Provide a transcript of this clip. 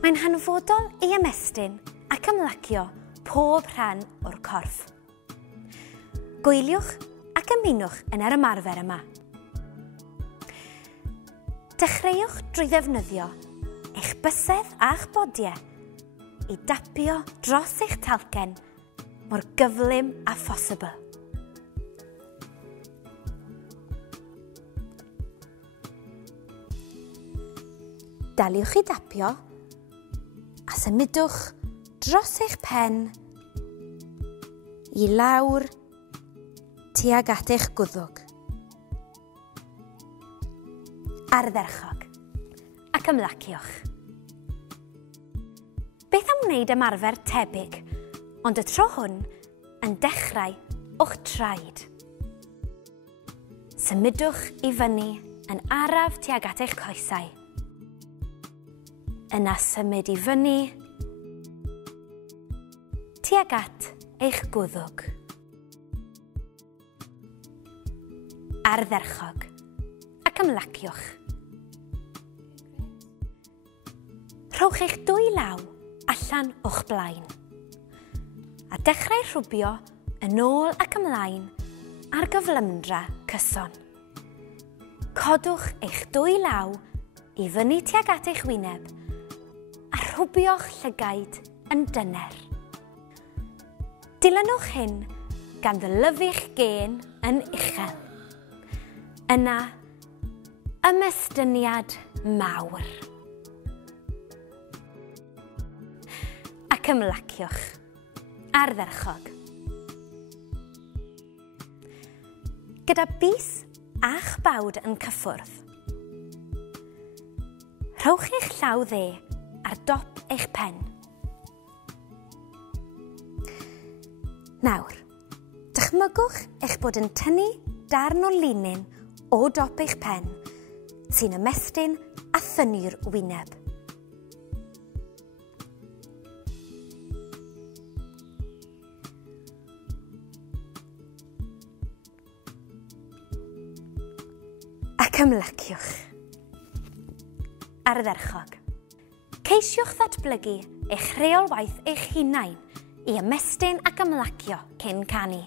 Mae'n hanfodol i ymestyn ac ymlacio pob rhan o'r corff. Gwyliwch ac ymunwch yn yr ymarfer yma. Dechreuwch drwy ddefnyddio eich bysedd a'ch bodiau i dapio dros eich talcen mor gyflym a phosibl. Daliwch i dapio a symudwch dros eich pen i lawr tuag at eich gwddwg. Ardderchog ac ymlaciwch. Beth am wneud ymarfer tebyg, ond y tro hwn yn dechrau o'ch traed. Symudwch i fyny yn araf tuag at eich coesau. Yna symud i fyny tuag at eich gwddwg. Ardderchog ac ymlaciwch. Rhowch eich dwy law allan o'ch blaen a dechrau rhwbio yn ôl ac ymlaen ar gyflymdra cyson. Codwch eich dwy law i fyny tuag at eich wyneb a rhwbio'ch llygaid yn dyner. Dilynwch hyn gan ddylyfu'ch gen yn uchel. Yna, ymestynniad mawr. Ac ymlaciwch. Ardderchog. Gyda bys a'ch bawd yn cyffwrdd, rhowch eich llaw dde ar dop eich pen. Nawr, dychmygwch eich bod yn tynnu darn o linyn o dop eich pen sy'n ymestyn a thynnu'r wyneb. Ac ymlaciwch. Ardderchog. Ceisiwch ddatblygu eich rheolwaith eich hunain i ymestyn ac ymlacio cyn canu.